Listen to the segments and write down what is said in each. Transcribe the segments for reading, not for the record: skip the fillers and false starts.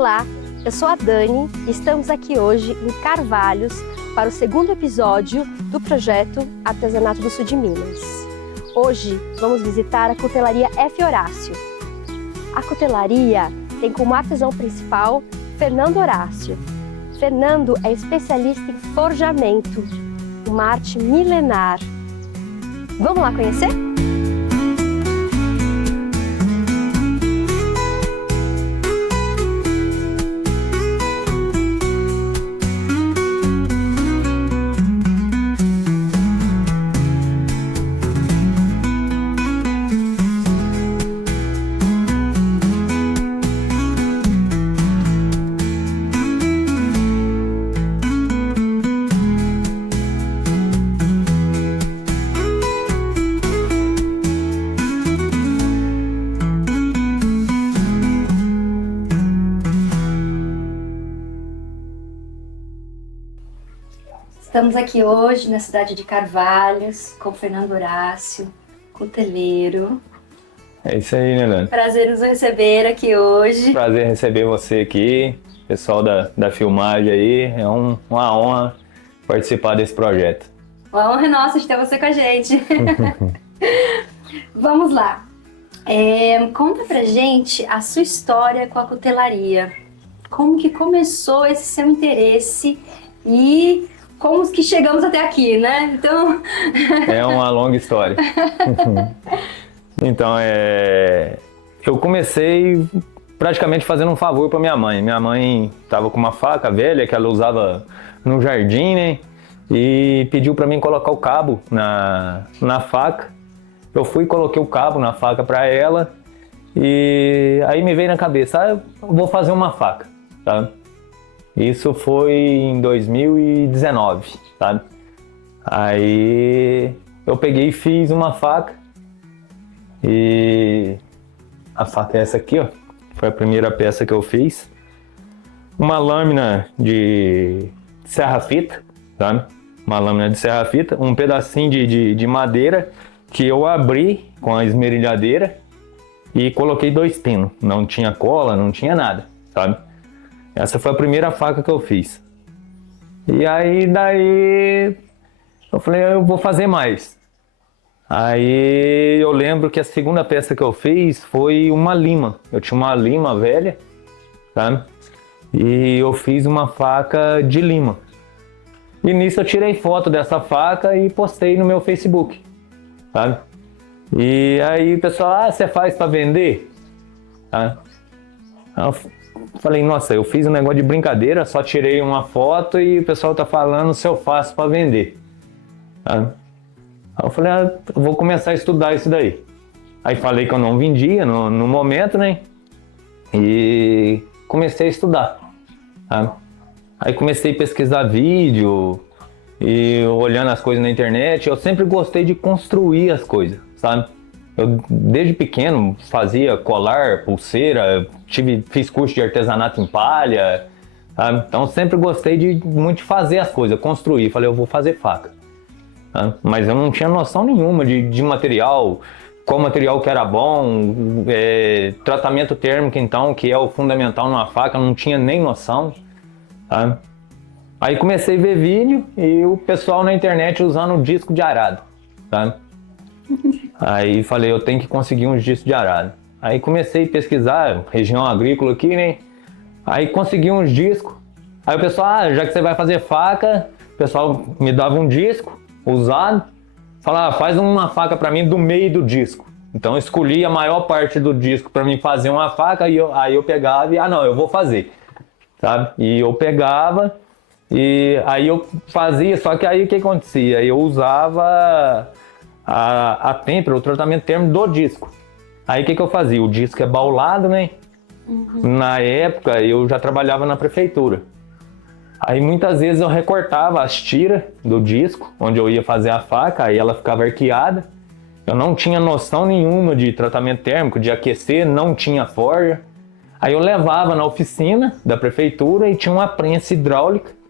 Olá, eu sou a Dani e estamos aqui hoje em Carvalhos para o segundo episódio do projeto Artesanato do Sul de Minas. Hoje vamos visitar a cutelaria F. Horácio. A cutelaria tem como artesão principal Fernando Horácio. Fernando é especialista em forjamento, uma arte milenar. Vamos lá conhecer? Estamos aqui hoje na cidade de Carvalhos com Fernando Horácio, cuteleiro. É isso aí, né, Lana? Prazer nos receber aqui hoje. Prazer receber você aqui, pessoal da filmagem aí. É uma honra participar desse projeto. A honra é nossa de ter você com a gente. Vamos lá. Conta pra gente a sua história com a cutelaria. Como que começou esse seu interesse e como que chegamos até aqui, né? Então... É uma longa história. Então, eu comecei praticamente fazendo um favor para minha mãe. Minha mãe estava com uma faca velha que ela usava no jardim, né? E pediu para mim colocar o cabo na faca. Eu fui e coloquei o cabo na faca para ela. E aí me veio na cabeça, eu vou fazer uma faca, tá? Isso foi em 2019, sabe? Aí eu peguei e fiz uma faca. E a faca é essa aqui, ó. Foi a primeira peça que eu fiz. Uma lâmina de serra-fita, sabe? Uma lâmina de serra-fita, um pedacinho de madeira que eu abri com a esmerilhadeira e coloquei 2 pinos. Não tinha cola, não tinha nada, sabe? Essa foi a primeira faca que eu fiz. E aí, daí, eu falei, eu vou fazer mais. Aí, eu lembro que a segunda peça que eu fiz foi uma lima. Eu tinha uma lima velha, sabe? E eu fiz uma faca de lima. E nisso eu tirei foto dessa faca e postei no meu Facebook, sabe? E aí, o pessoal, você faz para vender? Tá? Falei, nossa, eu fiz um negócio de brincadeira, só tirei uma foto e o pessoal tá falando se eu faço para vender. Aí eu falei, eu vou começar a estudar isso daí. Aí falei que eu não vendia no momento, né? E comecei a estudar. Aí comecei a pesquisar vídeo e olhando as coisas na internet. Eu sempre gostei de construir as coisas, sabe? Eu, desde pequeno, fazia colar, pulseira, fiz curso de artesanato em palha, sabe? Então sempre gostei muito de fazer as coisas, construir. Falei, eu vou fazer faca. Sabe? Mas eu não tinha noção nenhuma de material, qual material que era bom, tratamento térmico então, que é o fundamental numa faca, eu não tinha nem noção. Sabe? Aí comecei a ver vídeo e o pessoal na internet usando o disco de arado, sabe? Aí falei, eu tenho que conseguir uns discos de arado. Aí comecei a pesquisar, região agrícola aqui, né? Aí consegui uns discos. Aí o pessoal, já que você vai fazer faca, o pessoal me dava um disco usado. Falava, faz uma faca pra mim do meio do disco. Então eu escolhi a maior parte do disco pra mim fazer uma faca. E aí eu pegava e, não, eu vou fazer, sabe? E eu pegava e aí eu fazia, só que aí o que acontecia? Eu usava a têmpera, o tratamento térmico do disco. Aí o que eu fazia? O disco é baulado, né? Uhum. Na época eu já trabalhava na prefeitura. Aí muitas vezes eu recortava as tiras do disco, onde eu ia fazer a faca, aí ela ficava arqueada. Eu não tinha noção nenhuma de tratamento térmico, de aquecer, não tinha forja. Aí eu levava na oficina da prefeitura e tinha uma prensa hidráulica.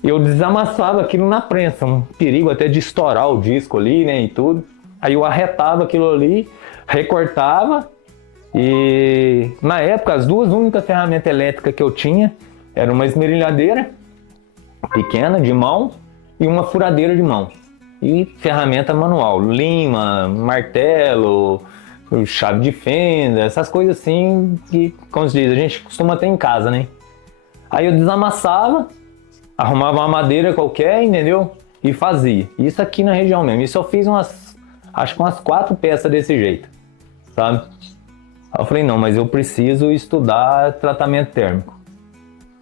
Eu desamassava aquilo na prensa, um perigo até de estourar o disco ali, né, e tudo. Aí eu arretava aquilo ali, recortava E na época as duas únicas ferramentas elétricas que eu tinha era uma esmerilhadeira pequena de mão e uma furadeira de mão. E ferramenta manual, lima, martelo, chave de fenda, essas coisas assim que, como se diz, a gente costuma ter em casa, né? Aí eu desamassava, arrumava uma madeira qualquer, entendeu? E fazia. Isso aqui na região mesmo. Isso eu fiz acho que umas 4 peças desse jeito, sabe? Aí eu falei, não, mas eu preciso estudar tratamento térmico.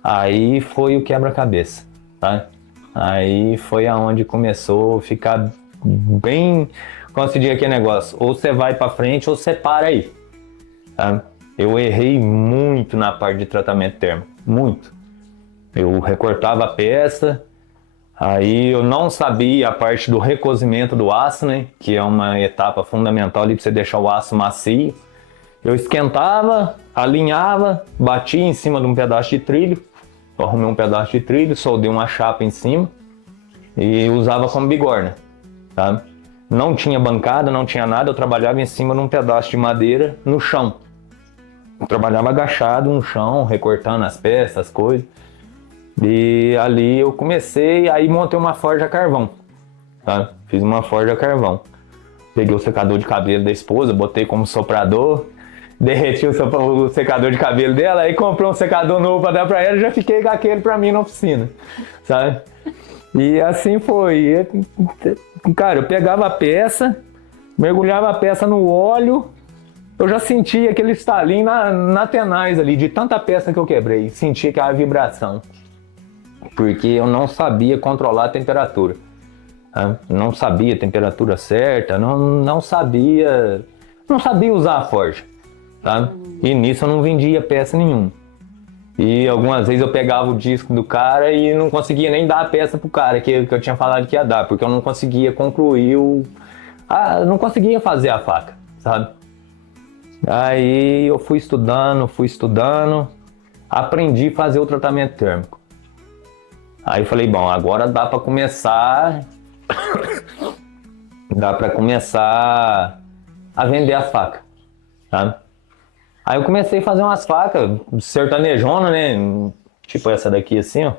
Aí foi o quebra-cabeça, tá? Aí foi aonde começou a ficar bem, como se diz aquele negócio, ou você vai pra frente ou você para aí, tá? Eu errei muito na parte de tratamento térmico, muito. Eu recortava a peça, aí eu não sabia a parte do recozimento do aço, né? Que é uma etapa fundamental ali para você deixar o aço macio. Eu esquentava, alinhava, batia em cima de um pedaço de trilho. Eu arrumei um pedaço de trilho, soldei uma chapa em cima e usava como bigorna, tá? Não tinha bancada, não tinha nada, eu trabalhava em cima de um pedaço de madeira no chão. Eu trabalhava agachado no chão, recortando as peças, as coisas. E ali eu comecei, aí montei uma forja a carvão, tá? Fiz uma forja a carvão. Peguei o secador de cabelo da esposa, botei como soprador, derreti o secador de cabelo dela, aí comprei um secador novo pra dar pra ela e já fiquei com aquele pra mim na oficina, sabe? E assim foi. Cara, eu pegava a peça, mergulhava a peça no óleo, eu já sentia aquele estalinho na tenaz ali, de tanta peça que eu quebrei, sentia aquela vibração. Porque eu não sabia controlar a temperatura, tá? Não sabia a temperatura certa, não sabia usar a forja, tá? E nisso eu não vendia peça nenhuma. E algumas vezes eu pegava o disco do cara e não conseguia nem dar a peça pro cara que eu tinha falado que ia dar, porque eu não conseguia concluir não conseguia fazer a faca, sabe? Aí eu fui estudando, aprendi a fazer o tratamento térmico. Aí eu falei, bom, agora dá para começar a vender as facas, tá? Aí eu comecei a fazer umas facas sertanejona, né? Tipo essa daqui assim, ó.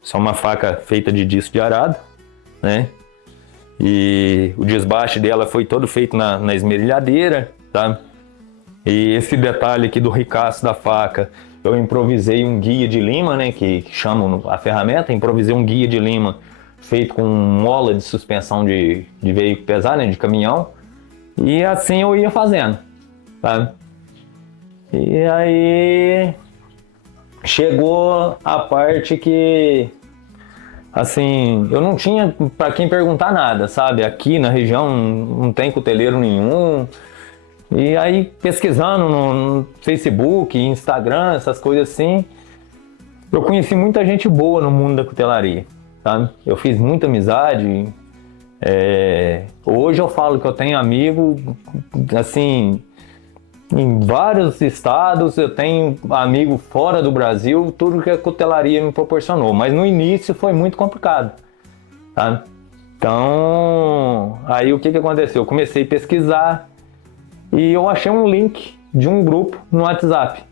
Só uma faca feita de disco de arado, né? E o desbaste dela foi todo feito na esmerilhadeira, tá? E esse detalhe aqui do ricaço da faca, eu improvisei um guia de lima, né, que chamam a ferramenta, improvisei um guia de lima feito com mola de suspensão de veículo pesado, né, de caminhão, e assim eu ia fazendo, sabe? E aí chegou a parte que, assim, eu não tinha para quem perguntar nada, sabe? Aqui na região não tem cuteleiro nenhum. E aí, pesquisando no Facebook, Instagram, essas coisas assim, eu conheci muita gente boa no mundo da cutelaria, sabe? Eu fiz muita amizade. Hoje eu falo que eu tenho amigo, assim, em vários estados, eu tenho amigo fora do Brasil, tudo que a cutelaria me proporcionou. Mas no início foi muito complicado, sabe? Então, aí o que aconteceu? Eu comecei a pesquisar, e eu achei um link de um grupo no WhatsApp,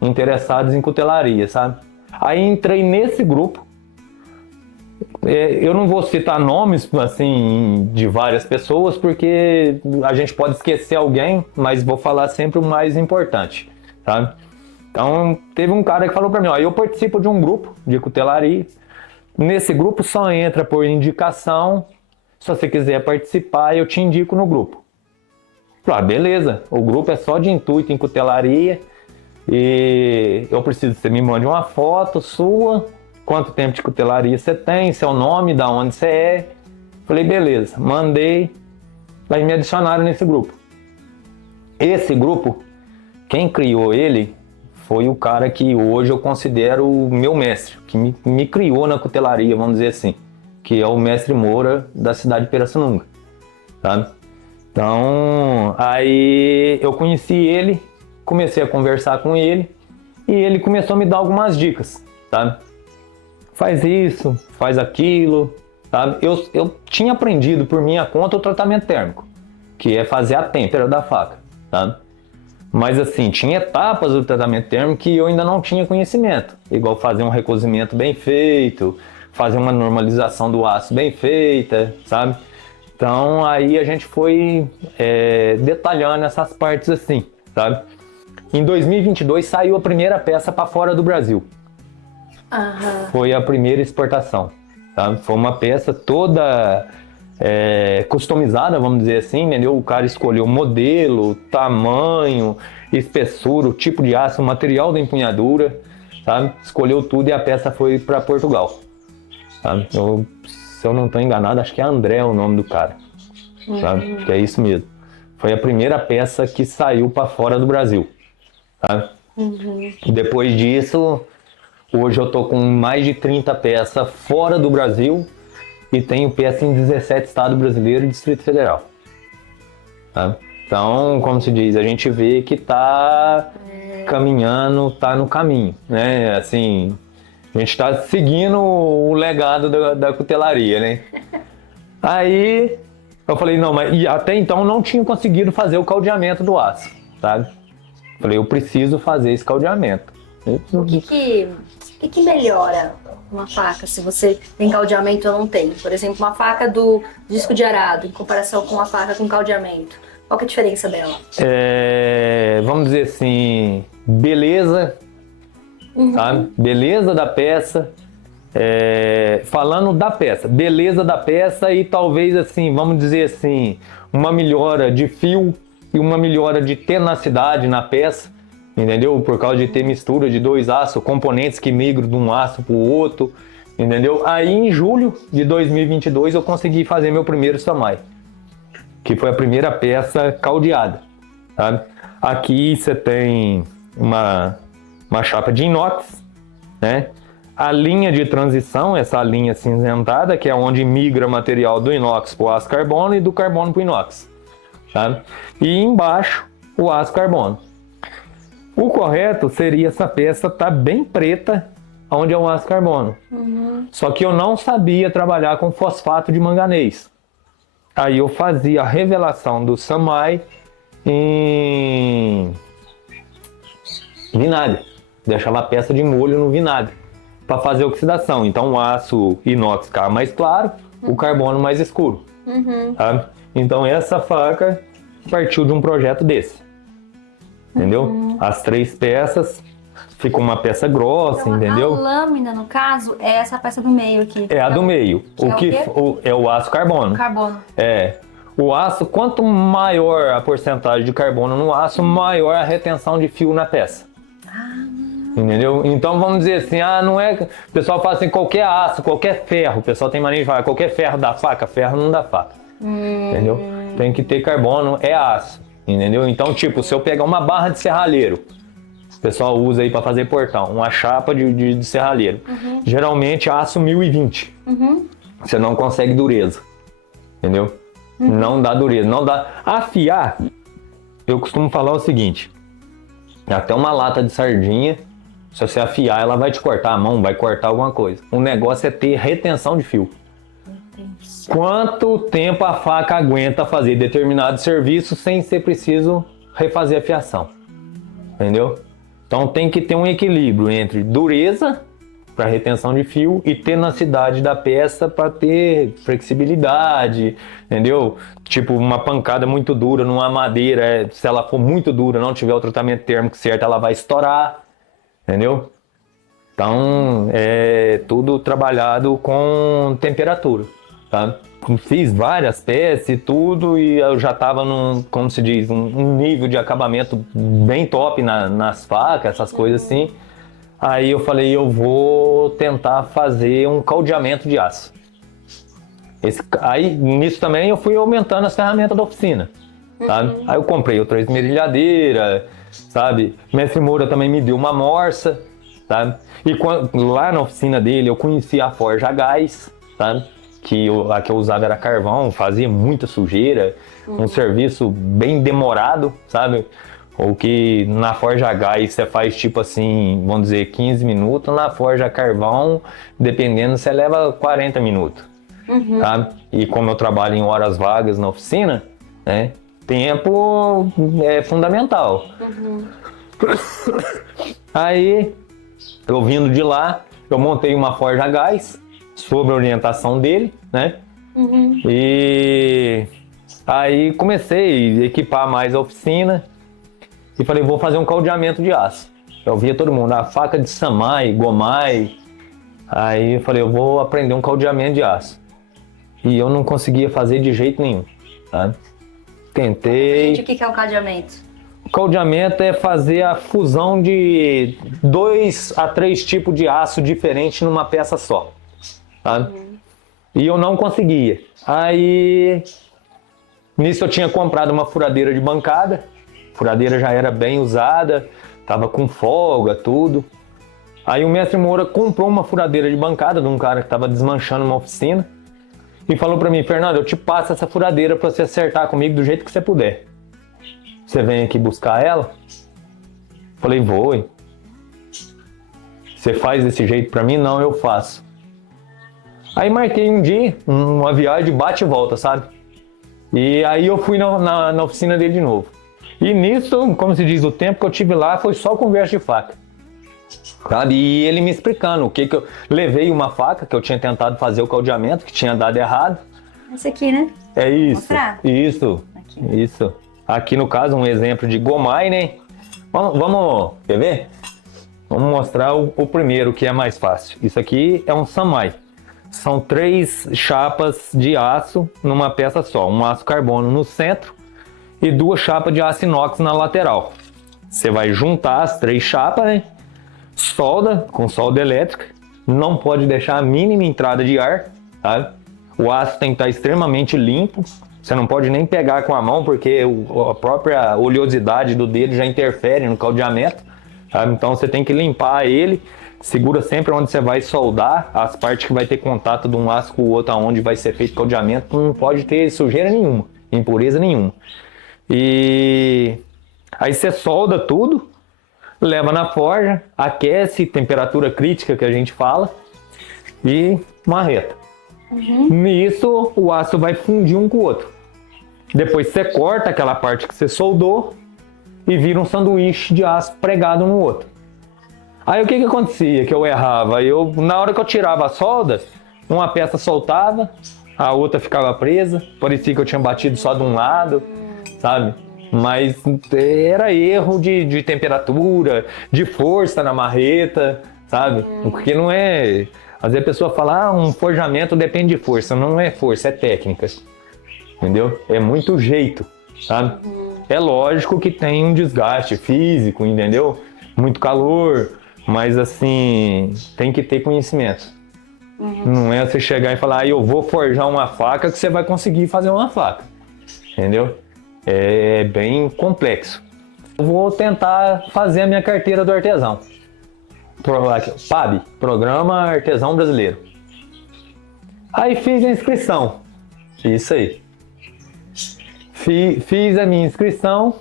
interessados em cutelaria, sabe? Aí entrei nesse grupo. Eu não vou citar nomes, assim, de várias pessoas, porque a gente pode esquecer alguém, mas vou falar sempre o mais importante, sabe? Então, teve um cara que falou pra mim, ó, eu participo de um grupo de cutelaria. Nesse grupo só entra por indicação. Se você quiser participar, eu te indico no grupo. Ah, beleza, o grupo é só de intuito em cutelaria e eu preciso que você me mande uma foto sua, quanto tempo de cutelaria você tem, seu nome, da onde você é. Falei, beleza, mandei, aí me adicionaram nesse grupo. Esse grupo, quem criou ele foi o cara que hoje eu considero o meu mestre, que me criou na cutelaria, vamos dizer assim, que é o mestre Moura da cidade de Pirassununga, sabe? Então, aí eu conheci ele, comecei a conversar com ele e ele começou a me dar algumas dicas, sabe? Faz isso, faz aquilo, sabe? Eu tinha aprendido por minha conta o tratamento térmico, que é fazer a têmpera da faca, sabe? Mas assim, tinha etapas do tratamento térmico que eu ainda não tinha conhecimento. Igual fazer um recozimento bem feito, fazer uma normalização do aço bem feita, sabe? Então aí a gente foi detalhando essas partes assim, sabe? Em 2022 saiu a primeira peça para fora do Brasil. Foi a primeira exportação, sabe? Foi uma peça toda customizada, vamos dizer assim, entendeu? O cara escolheu o modelo, tamanho, espessura, o tipo de aço, o material da empunhadura, sabe? Escolheu tudo e a peça foi para Portugal, sabe? Se eu não estou enganado, acho que é André o nome do cara, sabe? Que é isso mesmo. Foi a primeira peça que saiu para fora do Brasil, sabe? Depois disso, hoje eu tô com mais de 30 peças fora do Brasil e tenho peça em 17 estados brasileiros e Distrito Federal. Tá? Então, como se diz, a gente vê que tá caminhando, tá no caminho, né? Assim, a gente tá seguindo o legado da cutelaria, né? Aí eu falei, não, mas e até então não tinha conseguido fazer o caldeamento do aço, sabe? Falei, eu preciso fazer esse caldeamento. O que melhora uma faca se você tem caldeamento ou não tem? Por exemplo, uma faca do disco de arado em comparação com uma faca com caldeamento. Qual que é a diferença dela? Vamos dizer assim, beleza, sabe? Beleza da peça. Falando da peça, beleza da peça e talvez assim, vamos dizer assim, uma melhora de fio e uma melhora de tenacidade na peça, entendeu? Por causa de ter mistura de dois aços, componentes que migram de um aço para o outro, entendeu? Aí em julho de 2022 eu consegui fazer meu primeiro Samai, que foi a primeira peça caldeada, sabe? Aqui você tem uma chapa de inox, né? A linha de transição, essa linha cinzentada, que é onde migra material do inox para o aço carbono e do carbono para o inox, sabe? E embaixo o aço carbono. O correto seria essa peça estar bem preta, onde é o aço carbono. Só que eu não sabia trabalhar com fosfato de manganês. Aí eu fazia a revelação do Samai em vinagre. Deixava a peça de molho no vinagre para fazer oxidação. Então o aço inox ficava mais claro, o carbono mais escuro. Sabe? Então essa faca partiu de um projeto desse. Entendeu? As 3 peças, ficou uma peça grossa, então, entendeu? A lâmina, no caso, é essa peça do meio aqui. É a do meio. É o aço carbono. Carbono. O aço, quanto maior a porcentagem de carbono no aço, maior a retenção de fio na peça. Entendeu? Então vamos dizer assim, não é. O pessoal fala assim, qualquer aço, qualquer ferro. O pessoal tem mania de falar, qualquer ferro dá faca, ferro não dá faca. Entendeu? Tem que ter carbono, é aço. Entendeu? Então, tipo, se eu pegar uma barra de serralheiro, o pessoal usa aí para fazer portão, uma chapa de serralheiro. Geralmente aço 1020. Você não consegue dureza. Entendeu? Não dá dureza, não dá. Afiar, eu costumo falar o seguinte: até uma lata de sardinha, se você afiar, ela vai te cortar a mão, vai cortar alguma coisa. O negócio é ter retenção de fio. Quanto tempo a faca aguenta fazer determinado serviço sem ser preciso refazer a fiação, entendeu? Então tem que ter um equilíbrio entre dureza para retenção de fio e tenacidade da peça para ter flexibilidade, entendeu? Tipo, uma pancada muito dura numa madeira, se ela for muito dura, não tiver o tratamento térmico certo, ela vai estourar, entendeu? Então é tudo trabalhado com temperatura. Tá? Fiz várias peças e tudo e eu já estava num, como se diz, um nível de acabamento bem top nas facas, essas coisas assim. Aí eu falei, eu vou tentar fazer um caldeamento de aço. Aí nisso também eu fui aumentando as ferramentas da oficina, sabe? Aí eu comprei outra esmerilhadeira, sabe? Mestre Moura também me deu uma morsa, sabe? E lá na oficina dele eu conheci a forja a gás, sabe? A que eu usava era carvão, fazia muita sujeira, um serviço bem demorado, sabe? Ou que na forja a gás você faz tipo assim, vamos dizer 15 minutos, na forja a carvão, dependendo, você leva 40 minutos, sabe? E como eu trabalho em horas vagas na oficina, né? Tempo é fundamental. Aí, eu vindo de lá, eu montei uma forja a gás, sob a orientação dele, né? E aí comecei a equipar mais a oficina e falei, vou fazer um caldeamento de aço. Eu via todo mundo, a faca de samai, gomai. Aí eu falei, eu vou aprender um caldeamento de aço. E eu não conseguia fazer de jeito nenhum, tá? Tentei. Gente, o que é o caldeamento? O caldeamento é fazer a fusão de 2 a 3 tipos de aço diferentes numa peça só, tá? E eu não conseguia. Aí, nisso eu tinha comprado uma furadeira de bancada. A furadeira já era bem usada, tava com folga, tudo. Aí o mestre Moura comprou uma furadeira de bancada de um cara que estava desmanchando uma oficina e falou para mim, Fernando, eu te passo essa furadeira para você acertar comigo do jeito que você puder. Você vem aqui buscar ela? Falei, vou, hein? Você faz desse jeito para mim? Não, eu faço. Aí marquei um dia, uma viagem de bate e volta, sabe? E aí eu fui na oficina dele de novo. E nisso, como se diz, o tempo que eu tive lá foi só conversa de faca. Sabe? E ele me explicando o que eu levei uma faca que eu tinha tentado fazer o caldeamento, que tinha dado errado. Esse aqui, né? É isso. Mostrar? Isso. Aqui. Isso. Aqui no caso um exemplo de gomai, né? Vamos, quer ver? Vamos mostrar o primeiro, que é mais fácil. Isso aqui é um samai. São 3 chapas de aço numa peça só. Um aço carbono no centro e 2 chapas de aço inox na lateral. Você vai juntar as 3 chapas, né? Solda com solda elétrica. Não pode deixar a mínima entrada de ar, tá? O aço tem que estar extremamente limpo. Você não pode nem pegar com a mão, porque a própria oleosidade do dedo já interfere no caldeamento. Tá? Então você tem que limpar ele. Segura sempre onde você vai soldar, as partes que vai ter contato de um aço com o outro, onde vai ser feito caldeamento, não pode ter sujeira nenhuma, impureza nenhuma. E aí você solda tudo, leva na forja, aquece, temperatura crítica que a gente fala, e marreta. Nisso o aço vai fundir um com o outro. Depois você corta aquela parte que você soldou e vira um sanduíche de aço pregado no outro. Aí o que acontecia que eu errava? Na hora que eu tirava a solda, uma peça soltava, a outra ficava presa, parecia que eu tinha batido só de um lado, sabe? Mas era erro de temperatura, de força na marreta, sabe? Porque não é... Às vezes a pessoa fala, um forjamento depende de força. Não é força, é técnica, entendeu? É muito jeito, sabe? É lógico que tem um desgaste físico, entendeu? Muito calor... Mas assim, tem que ter conhecimento. Não é você chegar e falar, eu vou forjar uma faca que você vai conseguir fazer uma faca. Entendeu? É bem complexo. Eu vou tentar fazer a minha carteira do artesão. PAB, Programa Artesão Brasileiro. Aí fiz a inscrição. Isso aí. Fiz a minha inscrição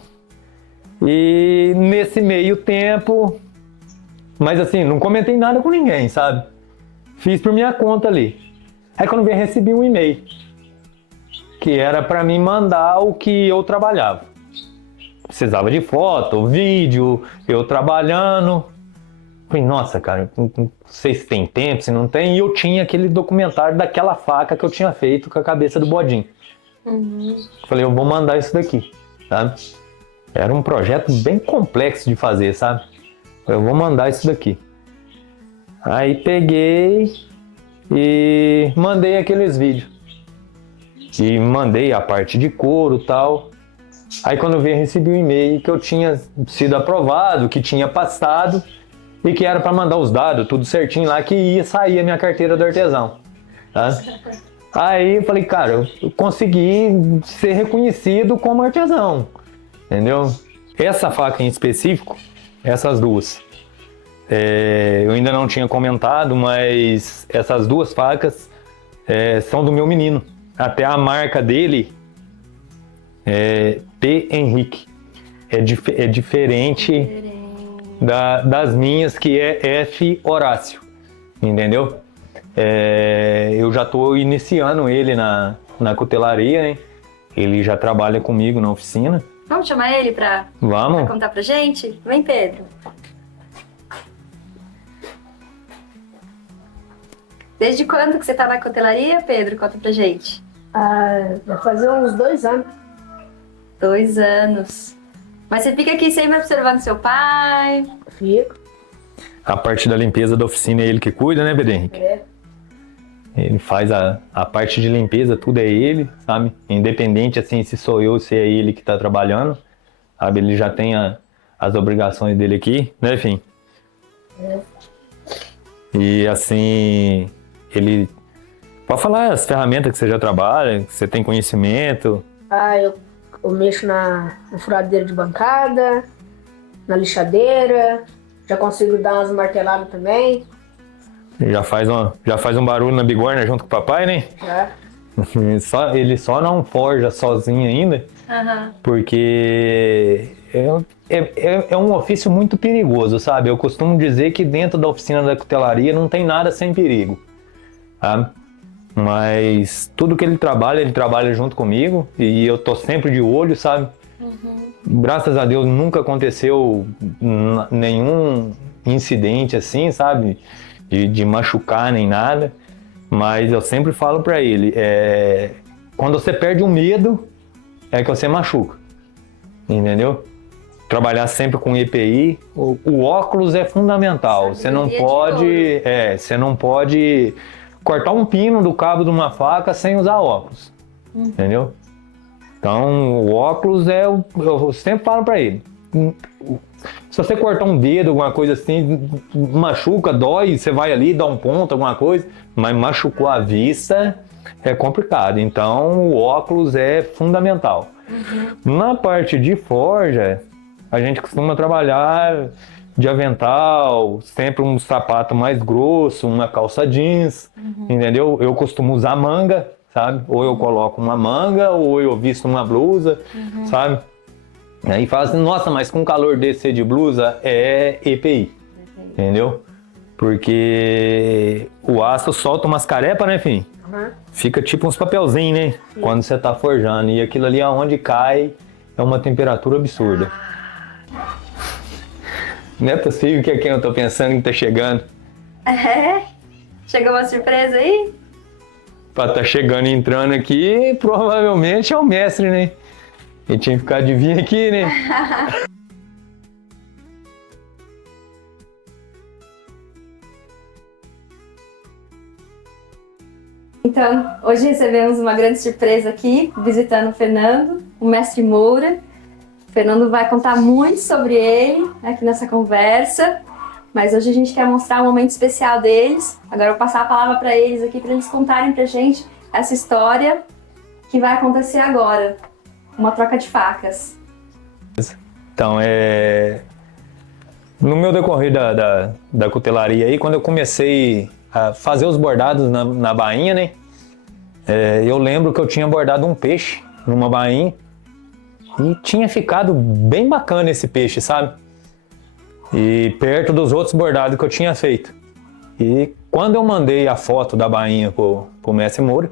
e nesse meio tempo... Mas assim, não comentei nada com ninguém, sabe? Fiz por minha conta ali. Aí quando eu recebi um e-mail, que era para mim mandar o que eu trabalhava. Precisava de foto, vídeo, eu trabalhando. Falei, nossa, cara, não sei se tem tempo, se não tem. E eu tinha aquele documentário daquela faca que eu tinha feito com a cabeça do bodinho. Falei, eu vou mandar isso daqui, sabe? Era um projeto bem complexo de fazer, sabe? Eu vou mandar isso daqui. Aí peguei e mandei aqueles vídeos. E mandei a parte de couro e tal. Aí quando eu vi, recebi um e-mail que eu tinha sido aprovado, que tinha passado e que era para mandar os dados, tudo certinho lá, que ia sair a minha carteira do artesão. Tá? Aí eu falei, cara, eu consegui ser reconhecido como artesão. Entendeu? Essa faca em específico, essas duas. Eu ainda não tinha comentado, mas essas 2 facas são do meu menino. Até a marca dele é T. Henrique. É diferente das minhas, que é F. Horácio. Entendeu? Eu já estou iniciando ele na cutelaria, né? ele já trabalha comigo na oficina. Vamos chamar ele pra Vamos? contar pra gente? Vem, Pedro. Desde quando que você tá na cutelaria, Pedro? Conta pra gente. Vai fazer uns 2 anos. 2 anos. Mas você fica aqui sempre observando seu pai? Fico. A parte da limpeza da oficina é ele que cuida, né, Pedro Henrique? É. Ele faz a parte de limpeza, tudo é ele, sabe? Independente, assim, se sou eu, se é ele que tá trabalhando, sabe? Ele já tem as obrigações dele aqui, né, enfim. É. E, assim, ele... Pode falar as ferramentas que você já trabalha, que você tem conhecimento. Eu mexo na furadeira de bancada, na lixadeira, já consigo dar umas marteladas também. Já faz um barulho na bigorna junto com o papai, né? Já. Ele só não forja sozinho ainda, porque é um ofício muito perigoso, sabe? Eu costumo dizer que dentro da oficina da cutelaria não tem nada sem perigo, sabe? Mas tudo que ele trabalha junto comigo e eu tô sempre de olho, sabe? Graças a Deus nunca aconteceu nenhum incidente assim, sabe? De machucar nem nada, mas eu sempre falo pra ele, quando você perde o medo, é que você machuca, entendeu? Trabalhar sempre com EPI, o óculos é fundamental, você não pode cortar um pino do cabo de uma faca sem usar óculos, entendeu? Então o óculos eu sempre falo pra ele, se você cortar um dedo, alguma coisa assim, machuca, dói, você vai ali, dá um ponto, alguma coisa, mas machucou a vista, é complicado. Então, o óculos é fundamental. Na parte de forja, a gente costuma trabalhar de avental, sempre um sapato mais grosso, uma calça jeans, entendeu? Eu costumo usar manga, sabe? Ou eu coloco uma manga, ou eu visto uma blusa, sabe? Aí fala assim, nossa, mas com calor desse ser de blusa é EPI, entendeu? Porque o aço solta umas carepas, né, filho? Fica tipo uns papelzinhos, né? Sim. Quando você tá forjando. E aquilo ali aonde cai é uma temperatura absurda. Não é possível que é quem eu tô pensando que tá chegando. Chegou uma surpresa aí? Pra tá chegando e entrando aqui, provavelmente é o mestre, né? Ele tinha que ficar de vir aqui, né? Então, hoje recebemos uma grande surpresa aqui, visitando o Fernando, o mestre Moura. O Fernando vai contar muito sobre ele aqui nessa conversa, mas hoje a gente quer mostrar um momento especial deles. Agora eu vou passar a palavra para eles aqui, para eles contarem pra gente essa história que vai acontecer agora. Uma troca de facas. Então, no meu decorrer da cutelaria aí, quando eu comecei a fazer os bordados na bainha, né? Eu lembro que eu tinha bordado um peixe numa bainha e tinha ficado bem bacana esse peixe, sabe? E perto dos outros bordados que eu tinha feito. E quando eu mandei a foto da bainha pro mestre Moura,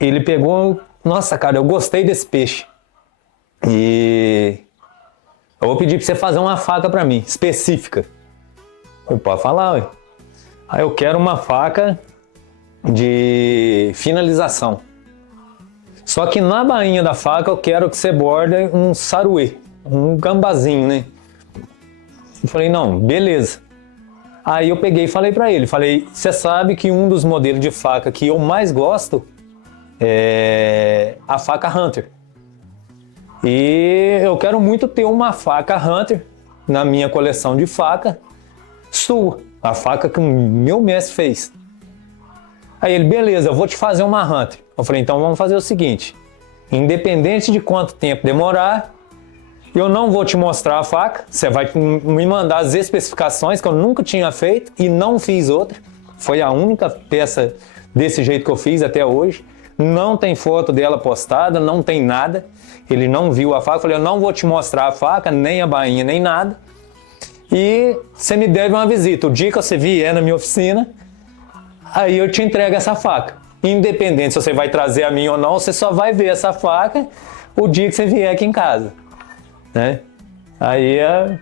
ele pegou, nossa, cara, eu gostei desse peixe. E eu vou pedir pra você fazer uma faca pra mim, específica. Pode falar, ué. Aí eu quero uma faca de finalização. Só que na bainha da faca eu quero que você borde um saruê, um gambazinho, né? Eu falei, não, beleza. Aí eu peguei e falei pra ele, você sabe que um dos modelos de faca que eu mais gosto é a faca Hunter. E eu quero muito ter uma faca Hunter na minha coleção de faca sua, a faca que o meu mestre fez. Aí ele, beleza, eu vou te fazer uma Hunter. Eu falei, então vamos fazer o seguinte, independente de quanto tempo demorar, eu não vou te mostrar a faca, você vai me mandar as especificações que eu nunca tinha feito e não fiz outra. Foi a única peça desse jeito que eu fiz até hoje. Não tem foto dela postada, não tem nada. Ele não viu a faca, eu falei, eu não vou te mostrar a faca, nem a bainha, nem nada. E você me deve uma visita. O dia que você vier na minha oficina, aí eu te entrego essa faca. independente se você vai trazer a mim ou não, você só vai ver essa faca o dia que você vier aqui em casa, né? Aí a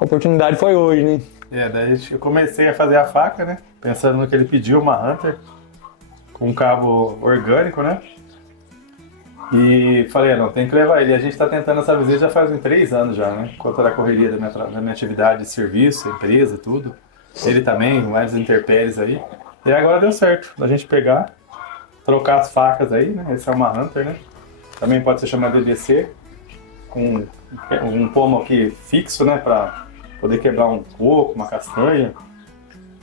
oportunidade foi hoje, né? Daí eu comecei a fazer a faca, né? Pensando no que ele pediu, uma Hunter, com um cabo orgânico, né? E falei, não, tem que levar ele. A gente está tentando essa visita já faz uns 3 anos já, né? Conta da correria da minha atividade de serviço, empresa, tudo. Ele também, mais intempéries aí. E agora deu certo, da gente pegar, trocar as facas aí, né? Essa é uma Hunter, né? Também pode ser chamada de DC, com um pomo aqui fixo, né? Para poder quebrar um coco, uma castanha.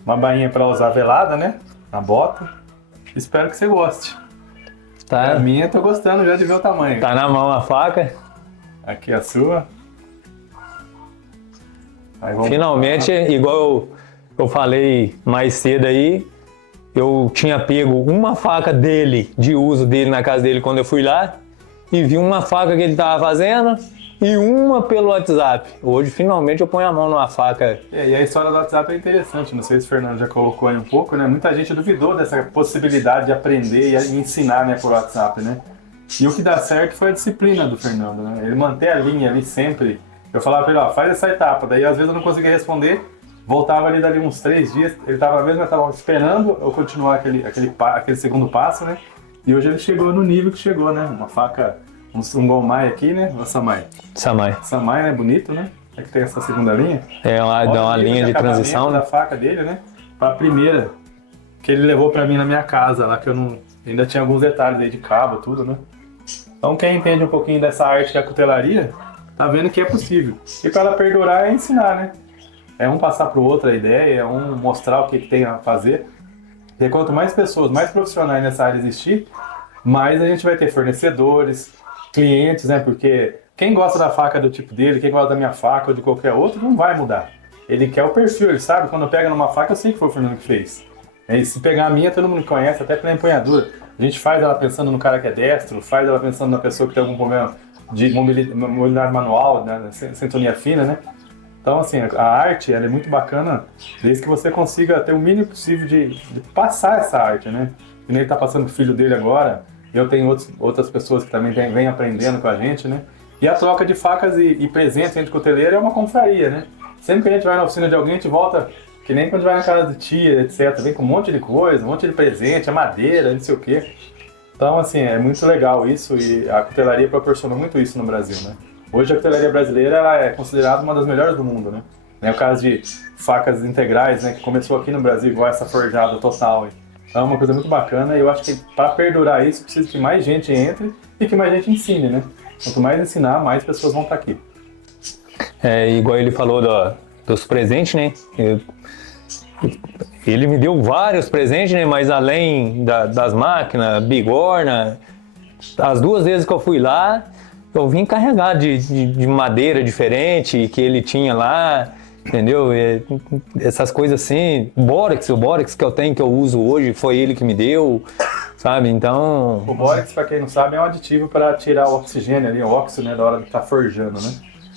Uma bainha para usar velada, né? Na bota. Espero que você goste. Tá. A minha eu tô gostando já de ver o tamanho. Tá na mão a faca. Aqui a sua. Aí vamos... Finalmente, igual eu falei mais cedo aí, eu tinha pego uma faca dele, de uso dele na casa dele quando eu fui lá, e vi uma faca que ele tava fazendo e uma pelo WhatsApp. Hoje, finalmente, eu ponho a mão numa faca. E a história do WhatsApp é interessante, não sei se o Fernando já colocou aí um pouco, né? Muita gente duvidou dessa possibilidade de aprender e ensinar, né, por WhatsApp, né? E o que dá certo foi a disciplina do Fernando, né? Ele manter a linha ali sempre. Eu falava pra ele, ó, faz essa etapa. Daí, às vezes, eu não conseguia responder, voltava ali dali uns 3 dias, ele tava mesmo, eu tava esperando eu continuar aquele segundo passo, né? E hoje ele chegou no nível que chegou, né? Uma faca... Um Gomai aqui, né? Ou Samai? Samai, né? Bonito, né? É que tem essa segunda linha. Dá uma linha de transição, né? Da faca dele, né? Pra primeira que ele levou pra mim na minha casa, lá que eu não... Ainda tinha alguns detalhes aí de cabo, tudo, né? Então quem entende um pouquinho dessa arte que é a cutelaria, tá vendo que é possível. E pra ela perdurar é ensinar, né? É um passar pro outro a ideia, é um mostrar o que tem a fazer. E quanto mais pessoas, mais profissionais nessa área existir, mais a gente vai ter fornecedores, clientes, né? Porque quem gosta da faca do tipo dele, quem gosta da minha faca ou de qualquer outro, não vai mudar. Ele quer o perfil, ele sabe, quando pega numa faca, eu sei que foi o Fernando que fez. E se pegar a minha, todo mundo conhece, até pela empunhadura. A gente faz ela pensando no cara que é destro, faz ela pensando na pessoa que tem algum problema de mobilidade manual, né? Sintonia fina, né? Então, assim, a arte, ela é muito bacana, desde que você consiga ter o mínimo possível de passar essa arte, né? E ele tá passando pro filho dele agora. Eu tenho outras pessoas que também vêm aprendendo com a gente, né? E a troca de facas e presentes entre cuteleiro é uma confraria, né? Sempre que a gente vai na oficina de alguém, a gente volta, que nem quando vai na casa de tia, etc. Vem com um monte de coisa, um monte de presente, a madeira, não sei o quê. Então, assim, é muito legal isso e a cutelaria proporciona muito isso no Brasil, né? Hoje a cutelaria brasileira ela é considerada uma das melhores do mundo, né? É o caso de facas integrais, né? Que começou aqui no Brasil, igual essa forjada total. É uma coisa muito bacana e eu acho que para perdurar isso precisa que mais gente entre e que mais gente ensine, né? Quanto mais ensinar, mais pessoas vão estar aqui. Igual ele falou dos presentes, né? Ele me deu vários presentes, né? Mas além das máquinas, bigorna, as 2 vezes que eu fui lá, eu vim carregado de madeira diferente que ele tinha lá. Entendeu? Essas coisas assim, o Borex que eu tenho, que eu uso hoje, foi ele que me deu, sabe? Então... O Borex, pra quem não sabe, é um aditivo para tirar o oxigênio ali, o óxido, né, da hora de estar forjando, né?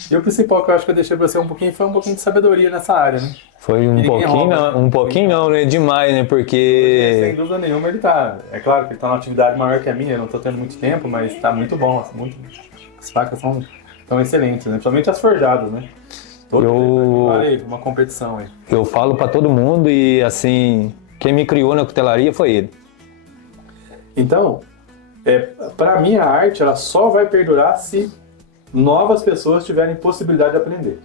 E o principal que eu acho que eu deixei pra você foi um pouquinho de sabedoria nessa área, né? Foi um pouquinho não, né? Demais, né? Porque... Sem dúvida nenhuma ele tá... É claro que ele tá numa atividade maior que a minha, eu não tô tendo muito tempo, mas tá muito bom, as facas são excelentes, né? Principalmente as forjadas, né? Vale uma competição aí. Eu falo pra todo mundo e assim, quem me criou na cutelaria foi ele. Então, pra mim a arte ela só vai perdurar se novas pessoas tiverem possibilidade de aprender.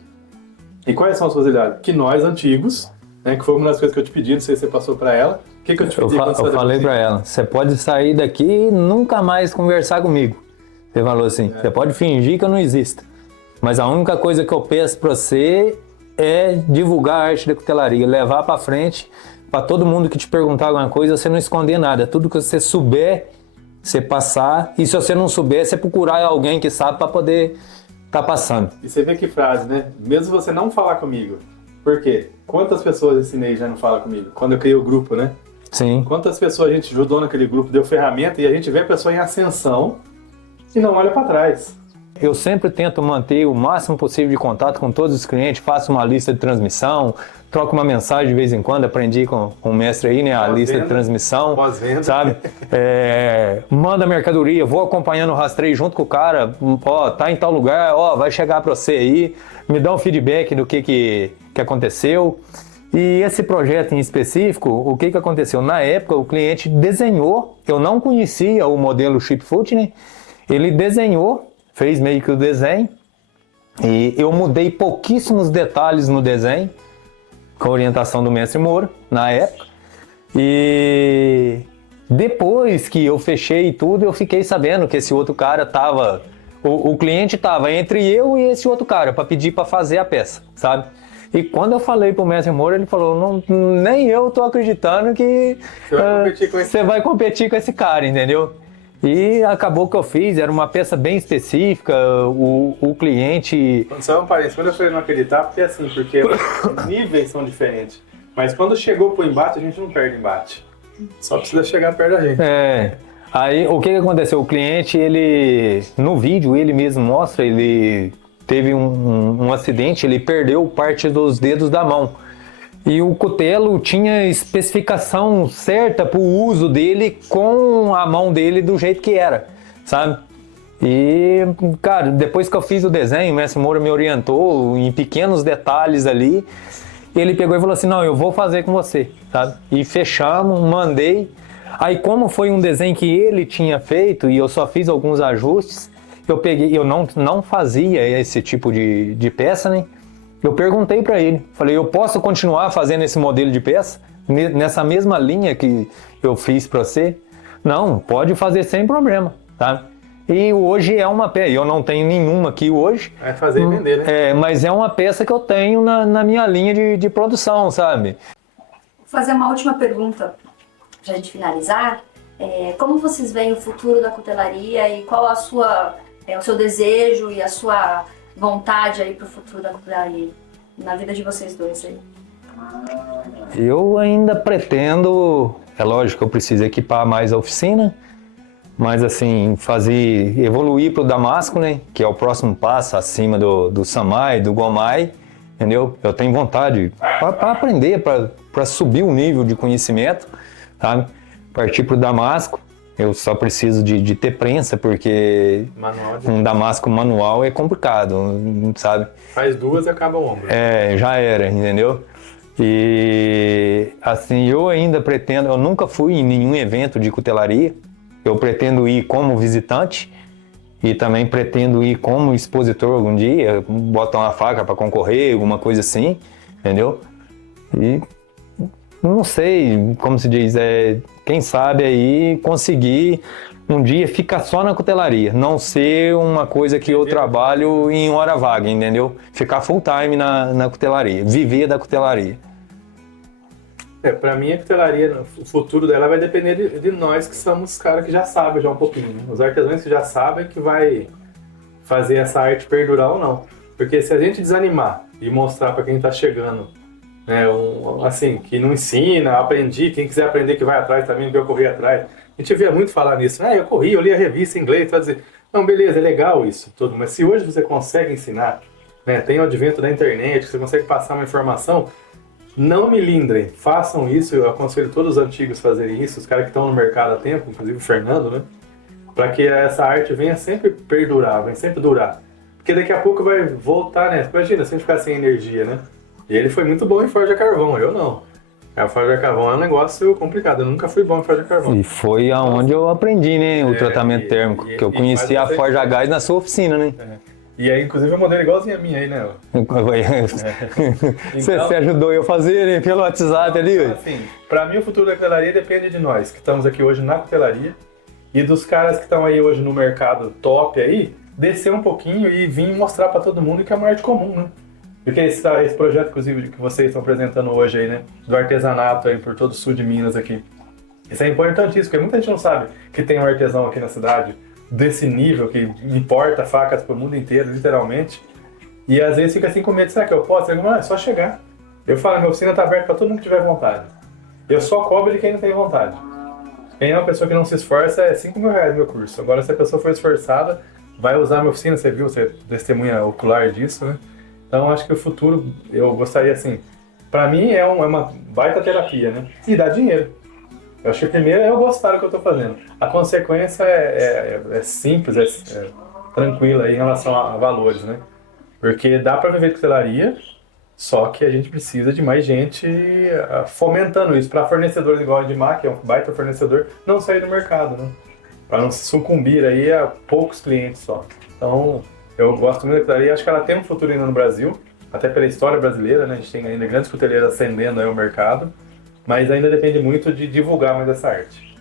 E quais são as possibilidades? Que nós antigos, né, que foi uma das coisas que eu te pedi, não sei se você passou pra ela. O que eu te pedi? Eu falei pra ela, você pode sair daqui e nunca mais conversar comigo. Você falou assim, você pode fingir que eu não existo. Mas a única coisa que eu peço para você é divulgar a arte da cutelaria, levar para frente, para todo mundo que te perguntar alguma coisa, você não esconder nada. Tudo que você souber, você passar. E se você não souber, você procurar alguém que sabe para poder estar passando. E você vê que frase, né? Mesmo você não falar comigo. Por quê? Quantas pessoas ensinei já não falam comigo? Quando eu criei o grupo, né? Sim. Quantas pessoas a gente ajudou naquele grupo, deu ferramenta e a gente vê a pessoa em ascensão e não olha para trás. Eu sempre tento manter o máximo possível de contato com todos os clientes, faço uma lista de transmissão, troco uma mensagem de vez em quando, aprendi com o mestre aí, né, a lista de transmissão, sabe? Manda mercadoria, vou acompanhando o rastreio junto com o cara, ó, tá em tal lugar, ó, vai chegar para você aí, me dá um feedback do que aconteceu. E esse projeto em específico, o que aconteceu? Na época, o cliente desenhou, eu não conhecia o modelo Shipfoot, né? Ele desenhou, fez meio que o desenho, e eu mudei pouquíssimos detalhes no desenho, com a orientação do mestre Moura, na época. E depois que eu fechei tudo, eu fiquei sabendo que esse outro cara tava... O cliente tava entre eu e esse outro cara, para pedir para fazer a peça, sabe? E quando eu falei pro mestre Moura, ele falou, não, nem eu tô acreditando que você vai competir com esse cara, entendeu? E acabou que eu fiz, era uma peça bem específica, o cliente... Só um parênteses, quando eu falei não acreditar, porque assim, porque os níveis são diferentes. Mas quando chegou pro embate, a gente não perde embate. Só precisa chegar perto da gente. Aí o que aconteceu? O cliente, ele, no vídeo, ele mesmo mostra, ele teve um acidente, ele perdeu parte dos dedos da mão. E o cutelo tinha especificação certa para o uso dele com a mão dele do jeito que era, sabe? E, cara, depois que eu fiz o desenho, o mestre Moura me orientou em pequenos detalhes ali. Ele pegou e falou assim, não, eu vou fazer com você, sabe? E fechamos, mandei. Aí como foi um desenho que ele tinha feito e eu só fiz alguns ajustes, eu peguei, eu não fazia esse tipo de peça, né? Eu perguntei para ele, falei, eu posso continuar fazendo esse modelo de peça? Nessa mesma linha que eu fiz para você? Não, pode fazer sem problema, tá? E hoje é uma peça, eu não tenho nenhuma aqui hoje. É fazer e vender, né? Mas é uma peça que eu tenho na minha linha de produção, sabe? Vou fazer uma última pergunta para a gente finalizar. Como vocês veem o futuro da cutelaria e qual o seu desejo e a sua vontade aí para o futuro da cutelaria na vida de vocês dois aí? Eu ainda pretendo, é lógico que eu preciso equipar mais a oficina, mas assim, evoluir para o Damasco, né, que é o próximo passo acima do Samai, do Gomai, entendeu? Eu tenho vontade para aprender, para subir o nível de conhecimento, sabe? Partir para o Damasco. Eu só preciso de ter prensa, porque um damasco manual é complicado, sabe? Faz duas e acaba o ombro. Já era, entendeu? E assim, eu ainda pretendo, eu nunca fui em nenhum evento de cutelaria, eu pretendo ir como visitante e também pretendo ir como expositor algum dia, botar uma faca para concorrer, alguma coisa assim, entendeu? E não sei, como se diz, quem sabe aí conseguir um dia ficar só na cutelaria, não ser uma coisa que eu trabalho em hora vaga, entendeu? Ficar full time na cutelaria, viver da cutelaria. Pra mim a cutelaria, o futuro dela vai depender de nós que somos caras que já sabem já um pouquinho, né? Os artesãos que já sabem que vai fazer essa arte perdurar ou não. Porque se a gente desanimar e mostrar para quem tá chegando, né, assim, que não ensina, aprendi, quem quiser aprender que vai atrás também, que eu corri atrás. A gente via muito falar nisso, eu corri, eu li a revista em inglês, dizer, não, beleza, é legal isso tudo, mas se hoje você consegue ensinar, né, tem o advento da internet, você consegue passar uma informação, não milindrem, façam isso, eu aconselho todos os antigos a fazerem isso, os caras que estão no mercado há tempo, inclusive o Fernando, né, para que essa arte venha sempre perdurar, venha sempre durar. Porque daqui a pouco vai voltar, né, imagina, se a gente ficar sem energia, né. E ele foi muito bom em forja a carvão, eu não. A forja a carvão é um negócio complicado, eu nunca fui bom em forja a carvão. E foi aonde eu aprendi, né, o tratamento térmico, que eu conheci a forja a gás na sua oficina, né. E aí, inclusive, é um modelo igualzinho a minha aí, né? Você ajudou eu a fazer, né, pelo WhatsApp ali. Então, assim, pra mim o futuro da cutelaria depende de nós, que estamos aqui hoje na cutelaria, e dos caras que estão aí hoje no mercado top aí, descer um pouquinho e vir mostrar pra todo mundo que é uma arte comum, né? Porque esse projeto, inclusive, que vocês estão apresentando hoje aí, né? Do artesanato aí por todo o sul de Minas aqui. Isso é importantíssimo, porque muita gente não sabe que tem um artesão aqui na cidade desse nível, que importa facas pro mundo inteiro, literalmente. E às vezes fica assim com medo, será que eu posso? Eu digo, é só chegar. Eu falo, minha oficina tá aberta para todo mundo que tiver vontade. Eu só cobro de quem não tem vontade. Quem é uma pessoa que não se esforça é R$5.000 meu curso. Agora, se a pessoa for esforçada, vai usar a minha oficina, você viu, você é testemunha ocular disso, né? Então acho que o futuro, eu gostaria assim, pra mim é uma baita terapia, né? E dá dinheiro. Eu acho que primeiro é eu gostar do que eu tô fazendo. A consequência é simples, é tranquila em relação a valores, né? Porque dá pra viver de cutelaria, só que a gente precisa de mais gente fomentando isso, para fornecedores igual a Edmar, que é um baita fornecedor, não sair do mercado, né? Para não se sucumbir aí a poucos clientes só. Então, eu gosto muito da cutelaria, acho que ela tem um futuro ainda no Brasil, até pela história brasileira, né? A gente tem ainda grandes cuteleiras ascendendo aí o mercado, mas ainda depende muito de divulgar mais essa arte.